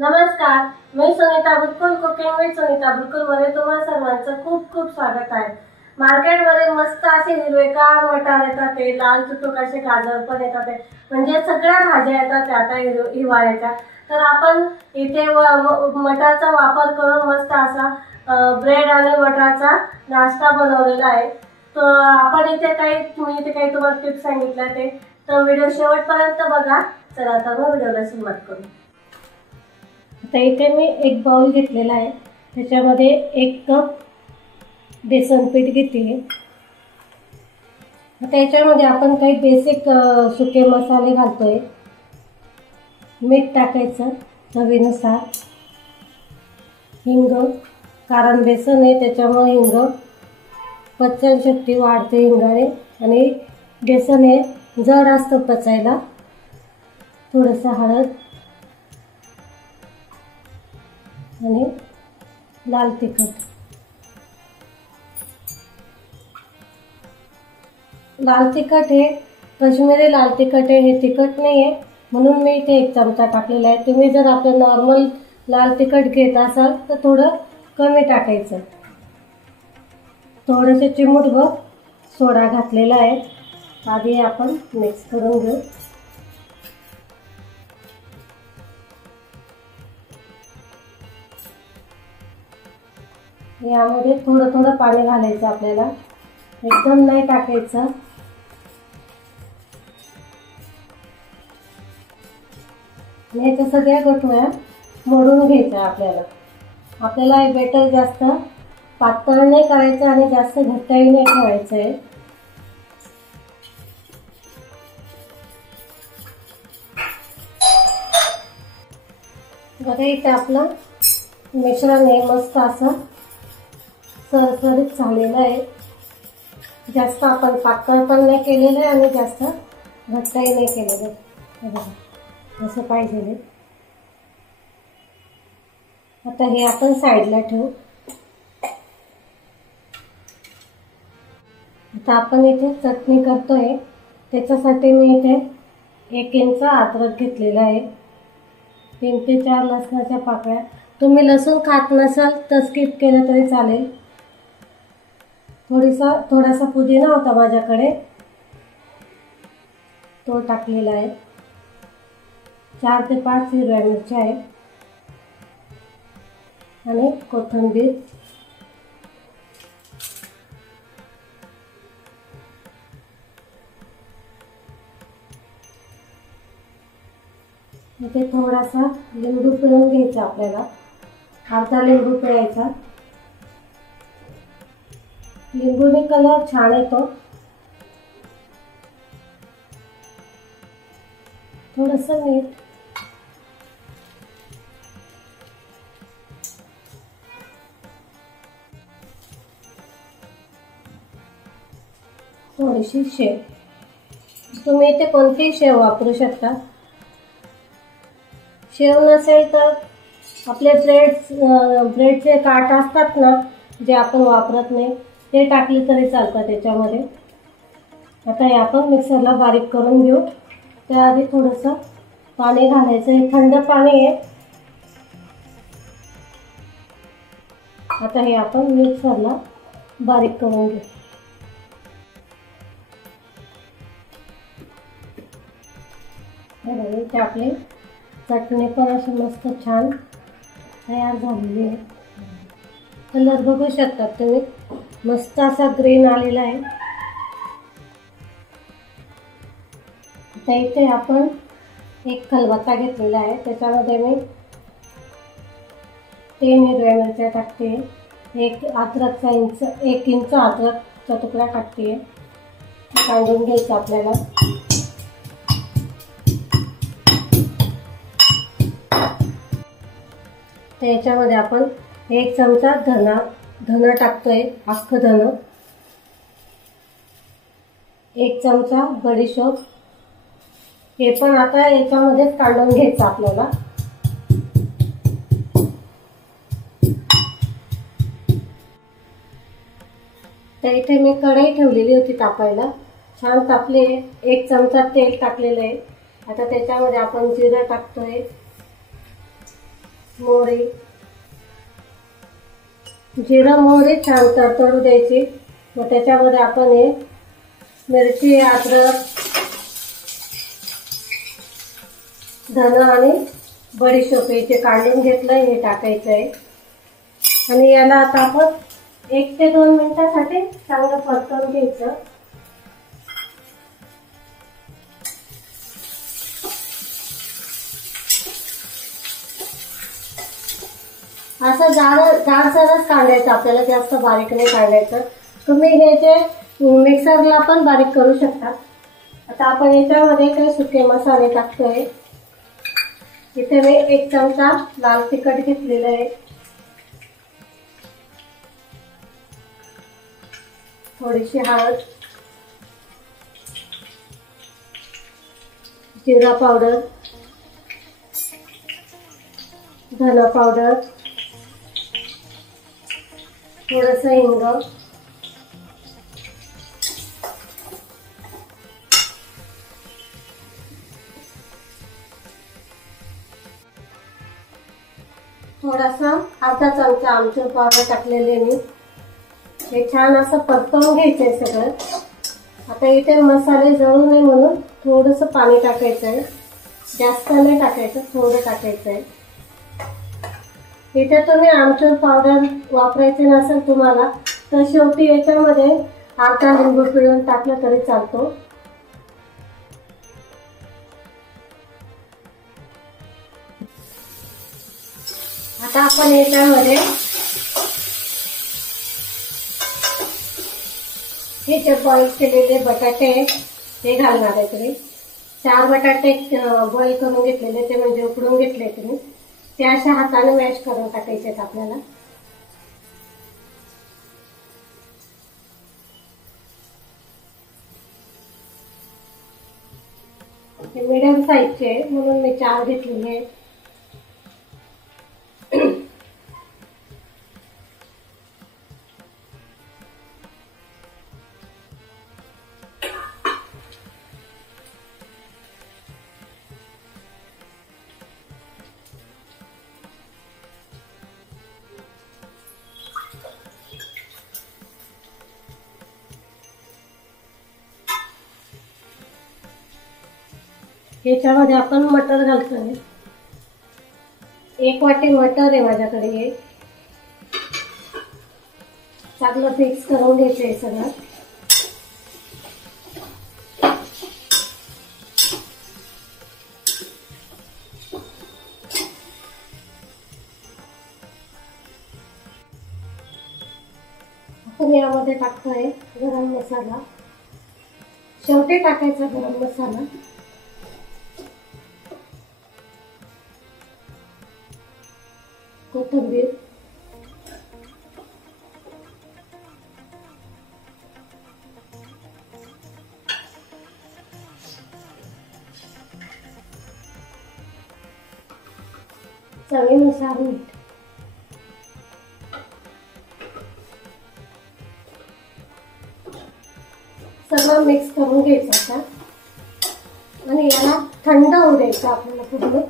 नमस्कार, मी Sunita Butkul cooking with Sunita Butkul मध्ये तुम्हा सर्वांचं खूप खूप स्वागत आहे। मार्केटमध्ये मस्त असे हिरवेगार मटार येतात, ते लाल चुटुक असे गाजर पण येतात, म्हणजे सगळ्या भाज्या येतात आता हिवाळ्याच्या। तर आपण इथे मटारचा वापर करून मस्त असा ब्रेड आणि मटारचा नाश्ता बनवलेला आहे। तर आपण इथे काही तुम्हाला टिप्स सांगितल्या ते तर व्हिडिओ शेवटपर्यंत बघा। चला आता व्हिडिओला सुरुवात करू। आता इथे मी एक बाउल घेतलेला आहे, त्याच्यामध्ये 1 कप बेसन पीठ घेतले। आता याच्यामध्ये आपण काही बेसिक सुके मसाले घालतोय। मीठ टाकायचं चवीनुसार, हिंग, कारण बेसन आहे त्याच्यामुळे हिंग पचनशक्ती वाढते हिंगाने, आणि बेसन हे जड असतं पचायला। थोडंसं हळद आणि लाल तिखट। लाल तिखट हे काश्मीरी लाल तिखट आहे, हे तिखट नाही आहे म्हणून मी इथे 1 चमचा टाकलेला आहे। तुम्ही जर आपलं नॉर्मल लाल तिखट घेत असाल तर थोडं कमी टाकायचं। थोडेसे चिमूटभर सोडा घातलेला आहे। आधी आपण मिक्स करून घेऊ। यामध्ये थोडं थोडं पाणी घालायचं आपल्याला, एकदम नाही टाकायचं। ह्याच्या सगळ्या गोठवळ्या मोडून घ्यायच्या आपल्याला हे बेटर जास्त पातळ नाही करायचं आणि जास्त घट्टही नाही ठेवायचं आहे। बघा इथे आपलं मिश्रण हे मस्त असं सरसरीत झालेलं आहे। जास्त आपण पातळ पण नाही केलेलं आहे आणि जास्त घट्टही नाही केलेलं आहे। बघा असं पाहिजे। आता हे आपण साईडला ठेवू। आता आपण इथे चटणी करतोय, त्याच्यासाठी मी इथे 1 इंच अद्रक घेतलेला आहे, 3 ते 4 लसणाच्या पाकळ्या। तुम्ही लसूण खात नसाल तर स्किप केलं तरी चालेल। थोडासा पुदिना होता माझ्याकडे, तो टाकलेला आहे। 4 ते 5 हिरव्या मिरच्या आहेत आणि कोथिंबीर। इथे थोडासा लिंबू पिळून घ्यायचा आपल्याला, अर्धा लिंबू पिळायचा। लिंबूने कलर छान येतो। थोडंसं मीठ, थोडीशी शेव। तुम्ही इथे कोणतीही शेव वापरू शकता। शेव नसेल तर आपले ब्रेडचे काठ असतात ना, जे आपण वापरत नाही, ते टाकले तरी चालतात त्याच्यामध्ये। आता हे आपण मिक्सरला बारीक करून घेऊ। त्याआधी थोडंसं पाणी घालायचं, हे थंड पाणी आहे। आता हे आपण मिक्सरला बारीक करून घेऊ। इथे आपली चटणी पण अशी मस्त छान तयार झालेली आहे। कलर बघू शकता तुम्ही, मस्त असा ग्रीन आलेला आहे। आता इथे आपण 1 खलबत्ता घेतलेला आहे, त्याच्यामध्ये मी 3 हिरव्या मिरच्या टाकते, 1 इंच अद्रकचा तुकडा टाकते। काढून घ्यायचं आपल्याला। त्याच्यामध्ये आपण 1 चमचा धना टाकतोय, अख्खं धन, 1 चमचा बडीशोप, हे पण आता याच्यामध्येच काढून घ्यायचं आपल्याला। तर इथे मी कढई ठेवलेली होती तापायला, छान तापले। 1 चमचा तेल टाकलेलं आहे। आता त्याच्यामध्ये आपण जिरं टाकतोय, मोहरी, जिरं मोहरी छान तडतडू द्यायची. मग त्याच्यामध्ये आपण हे मिरची, अद्रक, धन आणि बडीशेप इथे काढून घेतलंय, हे टाकायचं आहे. आणि याला आता आपण 1 ते 2 मिनिटांसाठी चांगलं परतवून घ्यायचं. असं जाडसरच काढायचं आपल्याला, जास्त बारीक नाही काढायचं. तुम्ही हे जे मिक्सरला पण बारीक करू शकता. आता आपण याच्यामध्ये काही सुके मसाले टाकतोय. इथे मी 1 चमचा लाल तिखट घेतलेलं आहे, थोडीशी हळद, जिरा पावडर, धना पावडर, थोडंसं हिंग, थोडासा अर्धा चमचा आमचूर पावडर टाकलेले मी. हे छान असं परतवून घ्यायचंय सगळं. आता इथे मसाले जळू नये म्हणून थोडंसं पाणी टाकायचंय, जास्त नाही टाकायचं, थोडं टाकायचंय. इथे तुम्ही आमचूर पावडर वापरायचे नसेल तुम्हाला तर शेवटी याच्यामध्ये अर्धा लिंबू पिळून टाकलं तरी चालतो. आता आपण याच्यामध्ये हे जे बॉईल केलेले बटाटे हे घालणार आहे. तुम्ही 4 बटाटे बॉईल करून घेतलेले, ते म्हणजे उकडून घेतले तुम्ही, ते अशा हाताने मॅश करून टाकायचे आहेत आपल्याला. हे मीडियम साईजचे आहे म्हणून मी 4 घेतलेले आहेत. याच्यामध्ये आपण मटर घालतोय. 1 वाटी मटर आहे माझ्याकडे. हे चांगलं मिक्स करून घ्यायचंय सगळं. आपण यामध्ये टाकतोय गरम मसाला. शेवटी टाकायचा गरम मसाला. कोथिंबीर, चवीनुसार मीठ. सगळं मिक्स करून घ्यायचं आता आणि याला थंड होऊ द्यायचं आपल्याला पूर्ण.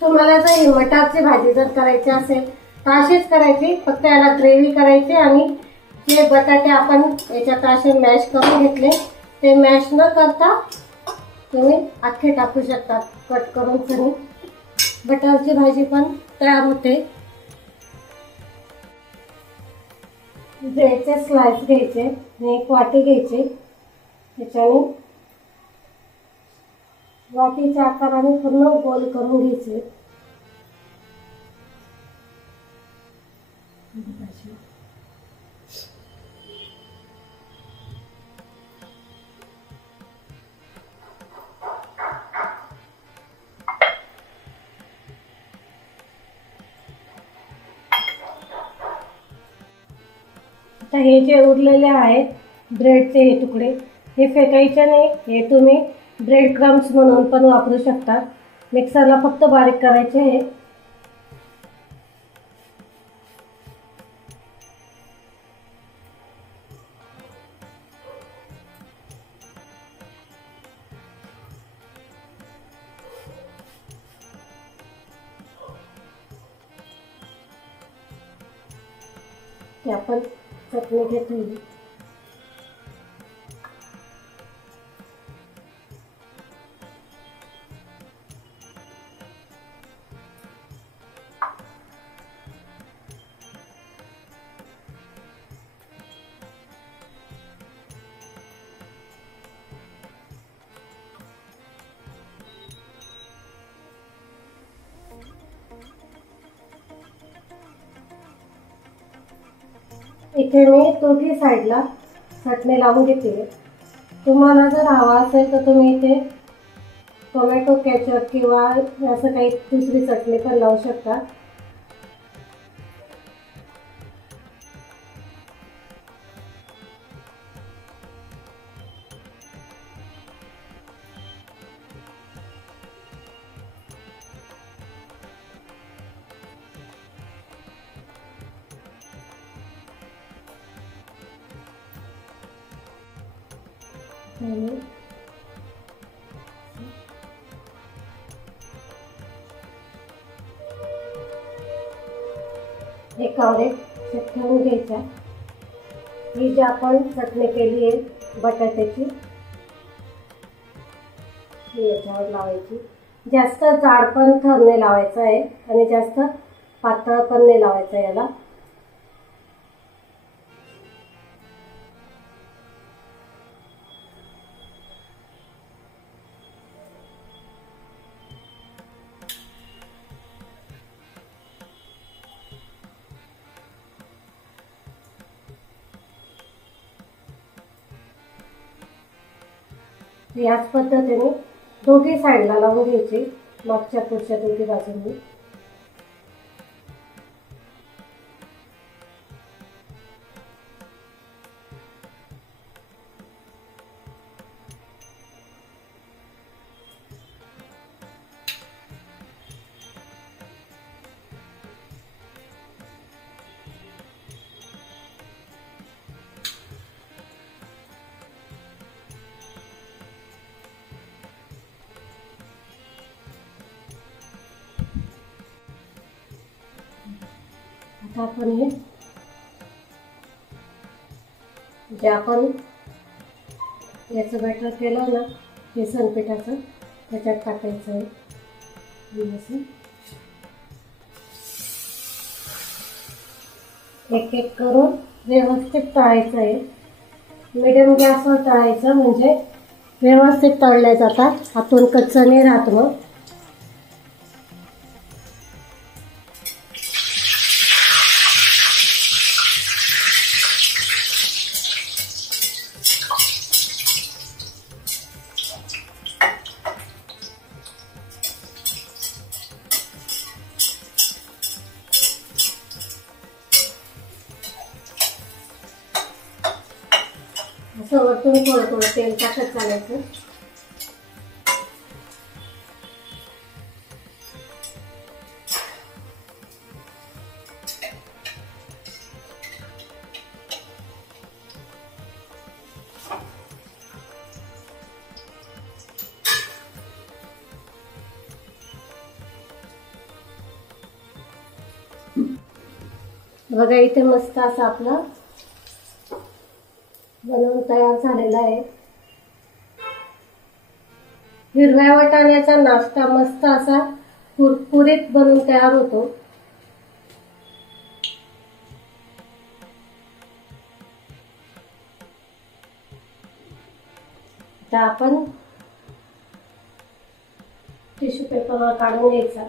तुम्हाला जर मटारची भाजी जर करायची असेल तर अशीच करायची, फक्त याला ग्रेव्ही करायची आणि जे बटाटे आपण याच्यात असे मॅश करून घेतले ते मॅश न करता तुम्ही अख्खे टाकू शकता कट करून. तरी बटारची भाजी पण तयार होते. ब्रेडचे स्लाइस घ्यायचे आणि 1 वाटी घ्यायची. त्याच्याने वाटीच्या आकाराने पूर्ण गोल करून घ्यायचे. आता हे जे उरलेले आहेत ब्रेडचे हे तुकडे हे फेकायचे नाही. हे तुम्ही ब्रेड क्रम्स म्हणून पण वापरू शकता. मिक्सरला फक्त बारीक करायचे हे. की आपण चटणी घेतली. इथे मी दोन्ही साईडला चटणी लावून घेतली. तुम्हाला जर हवा असेल तर तुम्ही इथे टोमॅटो केचप किंवा असं काही दुसरी चटणी पण लावू शकता. एकावर एक ठेवून घ्यायच्या. ही जी आपण चटणी केली आहे बटाट्याची ही याच्यावर लावायची. जास्त जाड पण थर नाही लावायचं आहे आणि जास्त पातळ पण नाही लावायचं याला. याच पद्धतीने दोन्ही साईडला लावून घ्यायची, मागच्या पुढच्या दोन्ही बाजूंनी. आता आपण हे जे आपण याचं बॅटर केलं ना बेसन पिठाचं त्याच्यात टाकायचं आहे. एक एक करून व्यवस्थित तळायचं आहे. मीडियम गॅसवर तळायचं म्हणजे व्यवस्थित तळले जातात, आतून कच्चं नाही राहत. मग असं वरतून थोडं थोडं तेल टाकत चालायचं. बघा इथे मस्त असं आपलं बनवून तयार झालेला आहे. हिरव्या वाटाण्याचा नाश्ता मस्त असा कुरकुरीत बनून तयार होतो. आता आपण टिश्यू पेपरवर काढून घ्यायचा.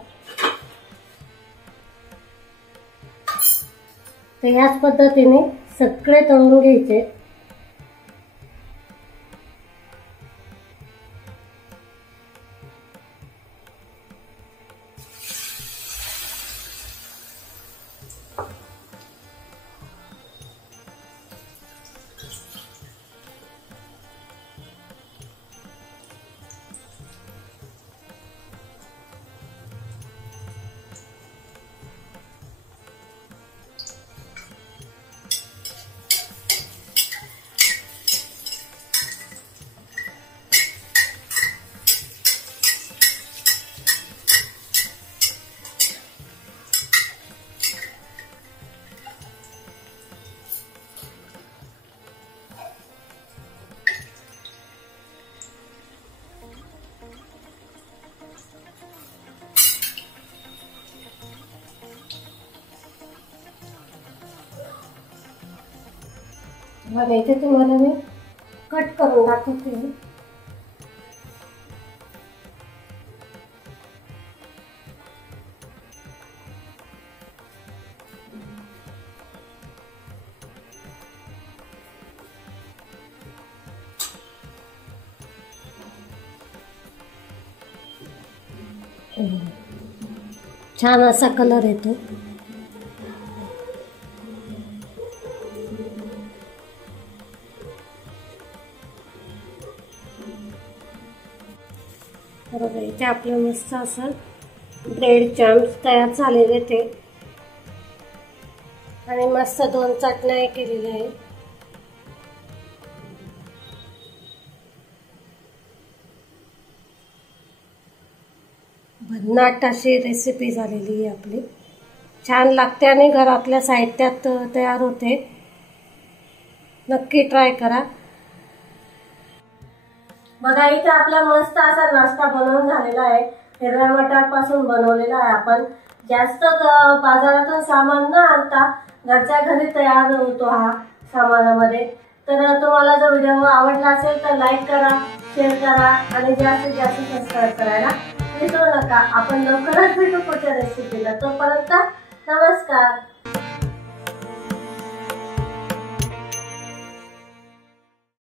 तर याच पद्धतीने सगळे तळून घ्यायचे. बघा इथे तुम्हाला मी कट करून दाखवते. छान असा कलर येतो. बरोबर इथे आपलं मस्त असं ब्रेड चम्प्स तयार झालेले ते आणि मस्त 2 चटण्या केलेल्या आहे. भन्नाट अशी रेसिपी झालेली आहे आपली. छान लागते आणि घरातल्या साहित्यात तयार होते. नक्की ट्राय करा. बघा इथे आपला मस्त असा नाश्ता बनवून झालेला आहे. हिरव्या मटारपासून बनवलेला आहे आपण. जास्त बाजारातून सामान न आणता घरच्या घरी तयार होतो हा सामानामध्ये. तर तुम्हाला जर व्हिडिओ आवडला असेल तर लाईक करा, शेअर करा आणि जास्तीत जास्त सबस्क्राईब करायला विसरू नका. आपण लवकरच भेटू पुढच्या रेसिपीला. तोपर्यंत नमस्कार.